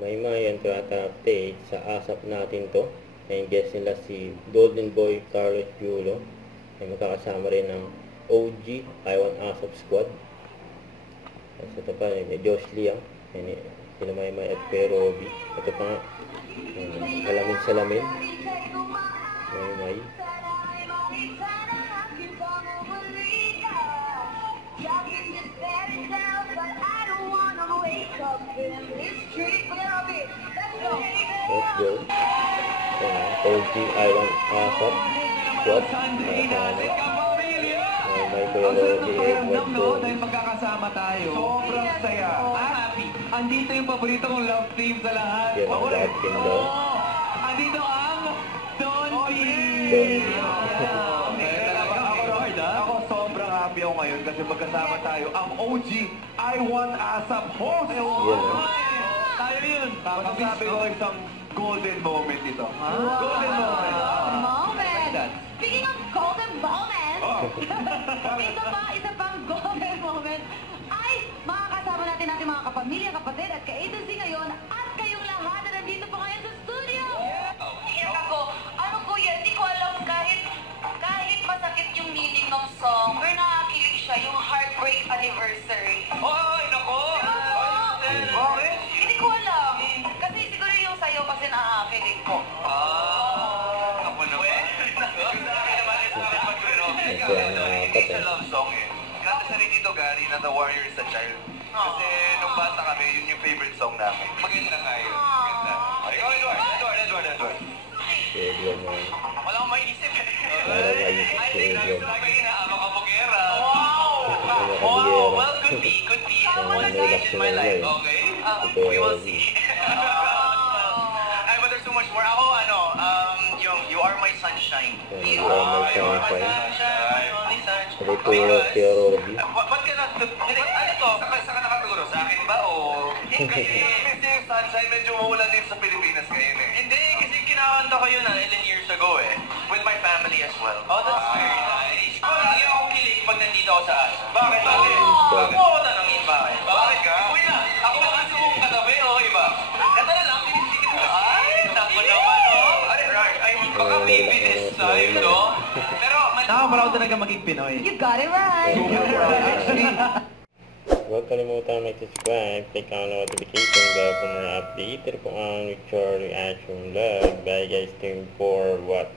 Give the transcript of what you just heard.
may mga entrata-update sa ASAP natin to. May guest nila si Golden Boy Carlos Yulo. May magkakasama rin ng OG Taiwan ASAP Squad. Tapos ito pa, may Josh Liang, sila Maymay at Kuya Robby. Ito pa nga, salamin Maymay. Let's go. OG Taiwan ASAP Squad. May Kuya Robby, Edward Tony. Magkakasama tayo. Sobrang saya. Happy. Andito yung paborito kong love team sa lahat. Yan ang lahat team daw. Andito ang Don P. Ako sobrang happy ako ngayon kasi magkasama tayo ang OG I1 ASAP host. Tayo yun. Masasabi ko isang golden moment ito. Golden moment. Speaking of golden moment, isa pang golden moment ay makakasama natin mga kapamilya, kapatid at ka-agency ngayon at kayong lahat na nandito po ngayon sa studio. Iyak ako. Ano po yan? Hindi ko alam kahit masakit yung meaning ng song or nakakilig siya, yung Heartbreak Anniversary. Ay, nako! Bakit? Hindi ko alam. Kasi siguro yung sayo kasi nakakilig ko. Ako na ba? It's a love song eh. Kanta sa rin dito, Gary, na The Warrior is a Child. Kasi nung bata kami, yun yung favorite song namin. Maganda nga yun. Maganda. Ay, Edward. Edward mo. Wala akong maiisip eh. Wala akong maiisip I si think Edward. lagi na makapugera. Makapugera. Well, could be. May relax In my na life, nila okay? Ito, We will see. Ay, but there's so much more. Ako, yung You Are My Sunshine. You Are My Sunshine. Only sunshine. Sabi ko Kuya Robby. Ba't ka na, ano to? Saan ka nakatuguro? Sa akin ba o? Kasi yung sunshine, medyo maulan din sa Pilipinas ngayon eh. Hindi, kasi kinakanta ko yun 11 years ago eh. With my family as well. Oh, that's very nice. Lagi ako kilig pag nandito ako sa ASA. Bakit? Bakit mo ako tanongin bakit? Bakit ka? Uy na, ako ba gusto mong katabi o iba? Ito na lang, tinisigit ko. Ay, naku naman o. Ay, baka maybe this time, no? Pero, nakaparaw talaga maging Pinoy. You got it right. Huwag kalimutan mag-subscribe, click ang notification bell for more update. Ito po ang Richard Reaction Vlog. Bye guys, team for what?